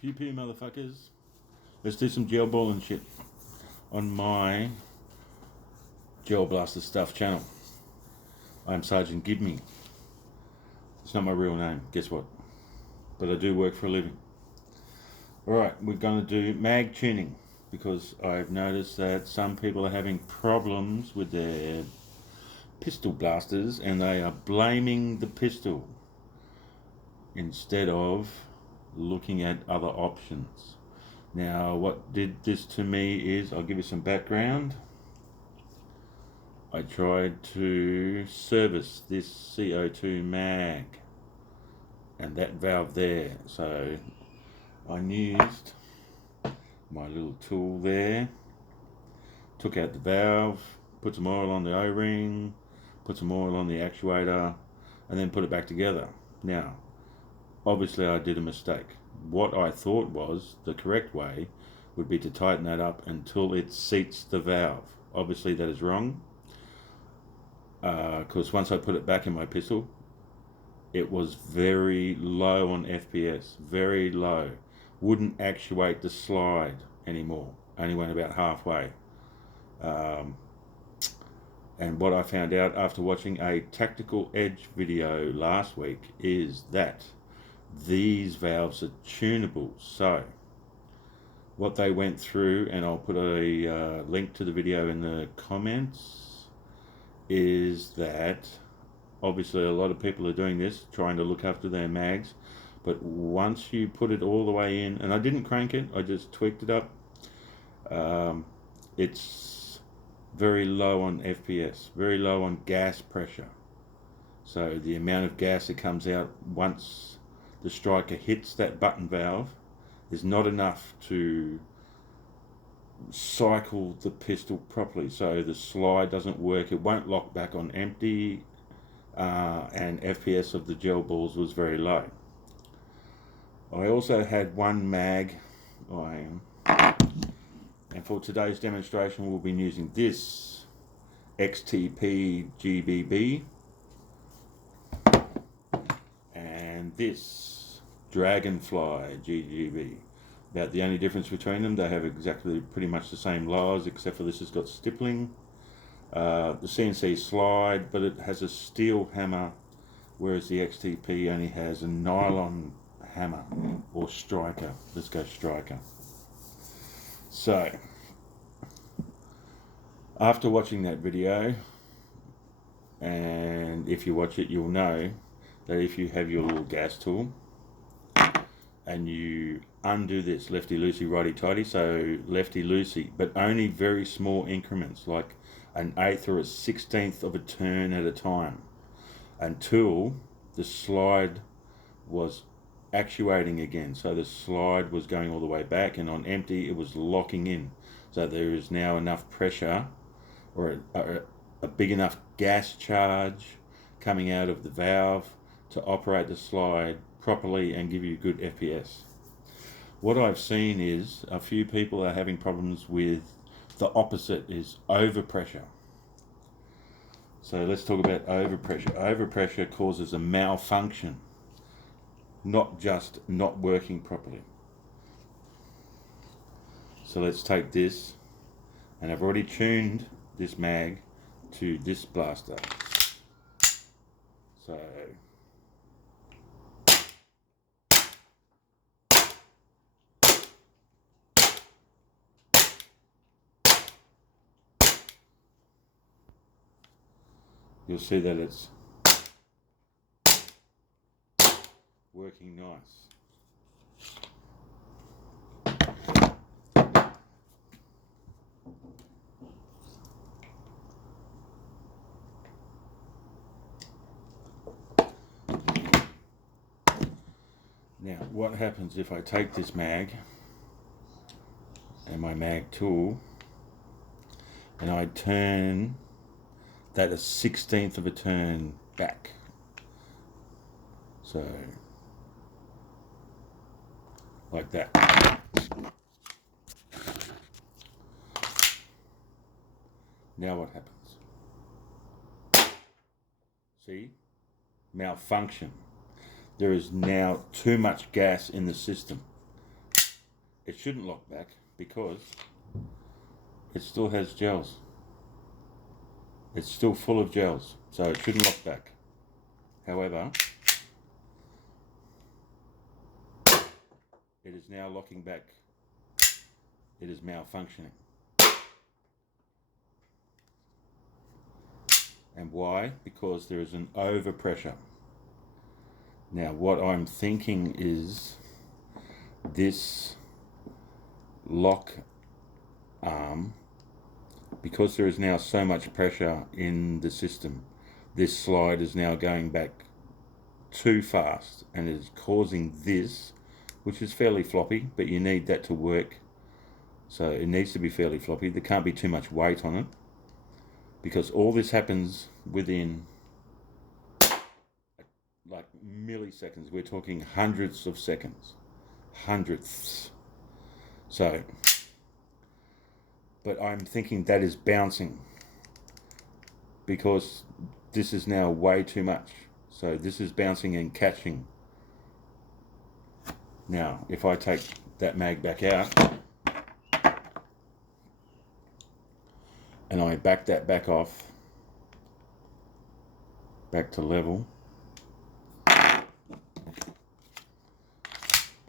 Pew pew, motherfuckers. Let's do some gel balling shit on my Gel Blaster Stuff channel. I'm Sergeant Give Me. It's not my real name, guess what? But I do work for a living. Alright, we're going to do mag tuning because I've noticed that some people are having problems with their pistol blasters and they are blaming the pistol instead of looking at other options. Now, what did this to me is, I'll give you some background. I tried to service this CO2 Mag and that valve there. So I used my little tool there, took out the valve, put some oil on the O-ring, put some oil on the actuator, and then put it back together. Now, obviously I did a mistake. What I thought was the correct way would be to tighten that up until it seats the valve. Obviously that is wrong, because once I put it back in my pistol, it was very low on FPS, very low. Wouldn't actuate the slide anymore, only went about halfway. And what I found out after watching a Tactical Edge video last week is that these valves are tunable. So what they went through, and I'll put a link to the video in the comments, is that obviously a lot of people are doing this, trying to look after their mags, but once you put it all the way in, and I didn't crank it, I just tweaked it up, it's very low on FPS, very low on gas pressure. So the amount of gas that comes out once the striker hits that button valve is not enough to cycle the pistol properly. So the slide doesn't work, it won't lock back on empty, and FPS of the gel balls was very low. I also had one mag, and for today's demonstration we'll be using this XTP GBB and this Dragonfly GGB. About the only difference between them, they have exactly pretty much the same lowers, except for this has got stippling. The CNC slide, but it has a steel hammer, whereas the XTP only has a nylon hammer or striker. Let's go striker. So after watching that video, and if you watch it you'll know that if you have your little gas tool and you undo this lefty loosey righty tighty, so lefty loosey, but only very small increments, like an 1/8 or a 1/16 of a turn at a time, until the slide was actuating again. So the slide was going all the way back, and on empty it was locking in. So there is now enough pressure, or a big enough gas charge coming out of the valve to operate the slide properly and give you good FPS. What I've seen is a few people are having problems with the opposite, is overpressure. So let's talk about overpressure. Overpressure causes a malfunction, not just not working properly. So let's take this, and I've already tuned this mag to this blaster. So you'll see that it's working nice. Now, what happens if I take this mag and my mag tool and I turn that a 1/16 of a turn back? So, like that. Now what happens? See? Malfunction. There is now too much gas in the system. it shouldn't lock back because it still has gels. It's still full of gels, so it shouldn't lock back. However, it is now locking back. It is malfunctioning. And why? Because there is an overpressure. Now, what I'm thinking is this lock arm, because there is now so much pressure in the system, this slide is now going back too fast and it is causing this, which is fairly floppy, but you need that to work. So it needs to be fairly floppy. There can't be too much weight on it, because all this happens within like milliseconds. We're talking hundreds of seconds, hundredths. So, but I'm thinking that is bouncing because this is now way too much. So this is bouncing and catching. Now, if I take that mag back out and I back that back off, back to level, put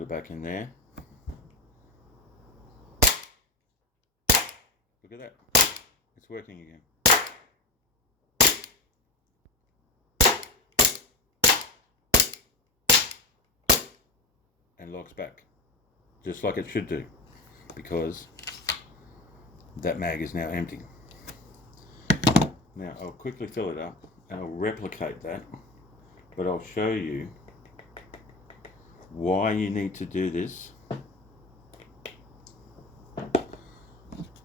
it back in there. Look at that, it's working again. And locks back, just like it should do, because that mag is now empty. Now I'll quickly fill it up and I'll replicate that, but I'll show you why you need to do this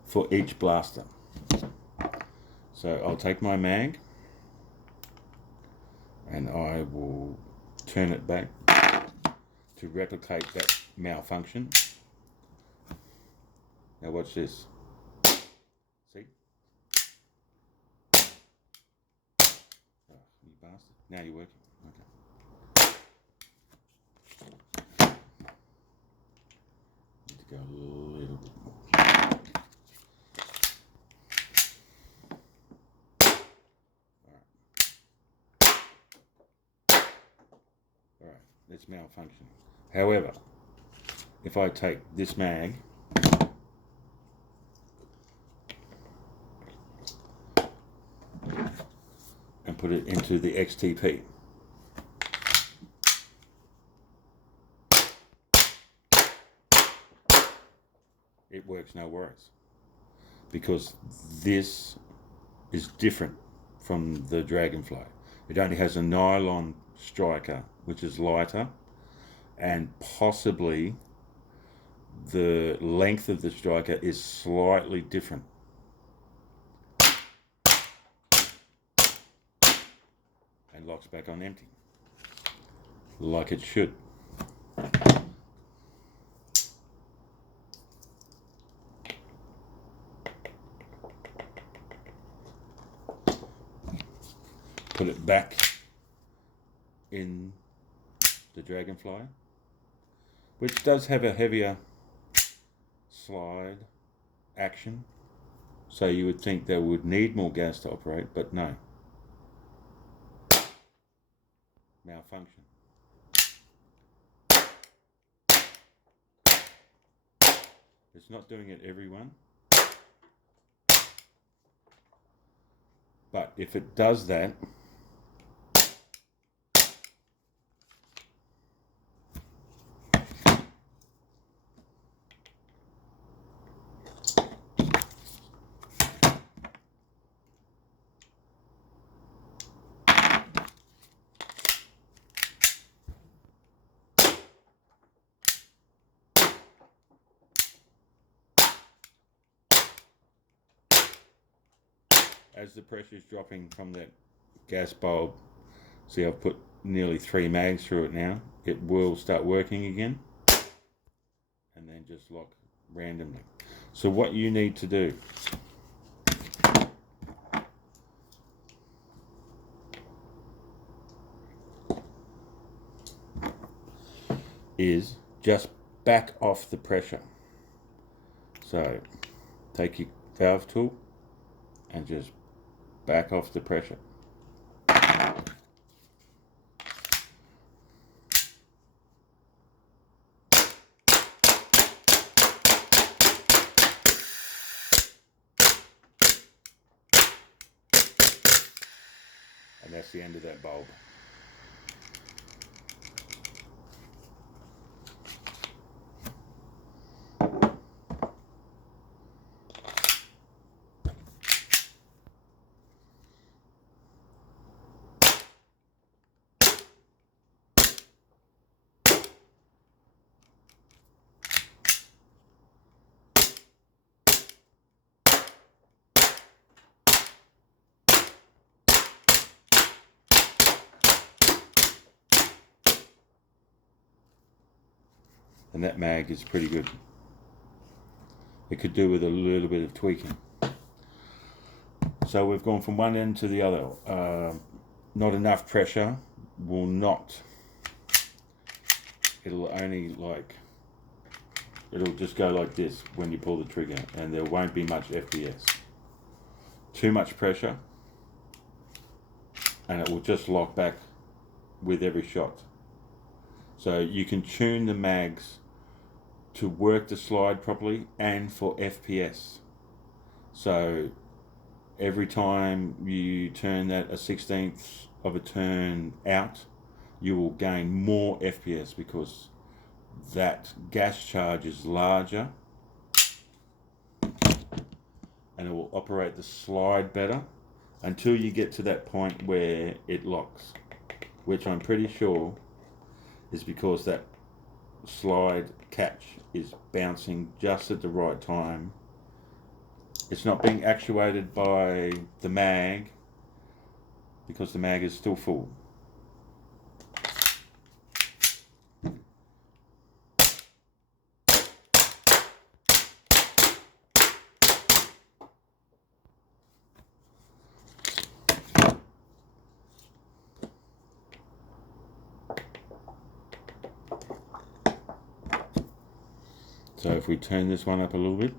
for each blaster. So I'll take my mag and I will turn it back to replicate that malfunction. Now watch this. See? Oh, you bastard. Now you're working. Okay. Need to go a little bit more. Alright, it's malfunctioning. However, if I take this mag and put it into the XTP, it works no worries, because this is different from the Dragonfly. It only has a nylon striker, which is lighter, and possibly the length of the striker is slightly different. And locks back on empty, like it should. Put it back in the Dragonfly, which does have a heavier slide action, so you would think they would need more gas to operate, but no. Malfunction. It's not doing it everyone, but if it does that, as the pressure is dropping from that gas bulb, see I've put nearly 3 mags through it now, it will start working again and then just lock randomly. So what you need to do is just back off the pressure. So take your valve tool and just back off the pressure. And that's the end of that bulb. And that mag is pretty good. It could do with a little bit of tweaking. So we've gone from one end to the other. Not enough pressure will not. It'll only it'll just go like this when you pull the trigger, and there won't be much FPS. Too much pressure and it will just lock back with every shot. So you can tune the mags to work the slide properly and for FPS. So every time you turn that a 1/16th of a turn out, you will gain more FPS because that gas charge is larger and it will operate the slide better until you get to that point where it locks, which I'm pretty sure is because that slide catch is bouncing just at the right time. It's not being actuated by the mag because the mag is still full. So if we turn this one up a little bit,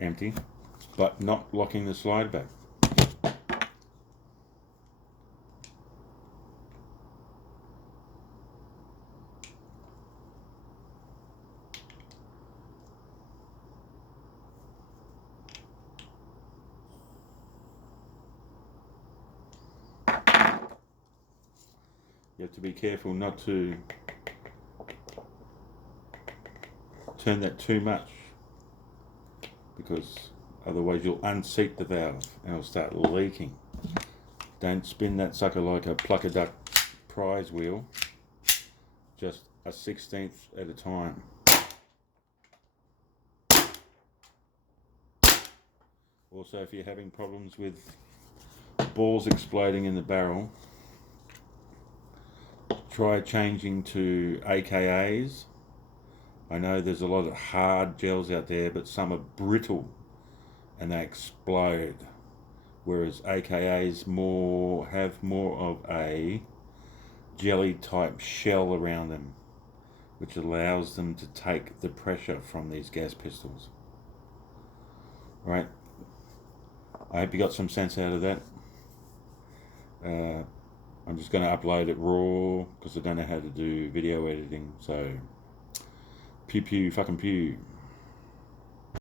empty, but not locking the slide back. You have to be careful not to turn that too much, because otherwise you'll unseat the valve and it'll start leaking. Don't spin that sucker like a plucker duck prize wheel, just a 1/16th at a time. Also, if you're having problems with balls exploding in the barrel, try changing to AKAs. I know there's a lot of hard gels out there, but some are brittle and they explode, whereas AKAs have more of a jelly type shell around them, which allows them to take the pressure from these gas pistols. Right, I hope you got some sense out of that. I'm just going to upload it raw because I don't know how to do video editing, so pew pew fucking pew.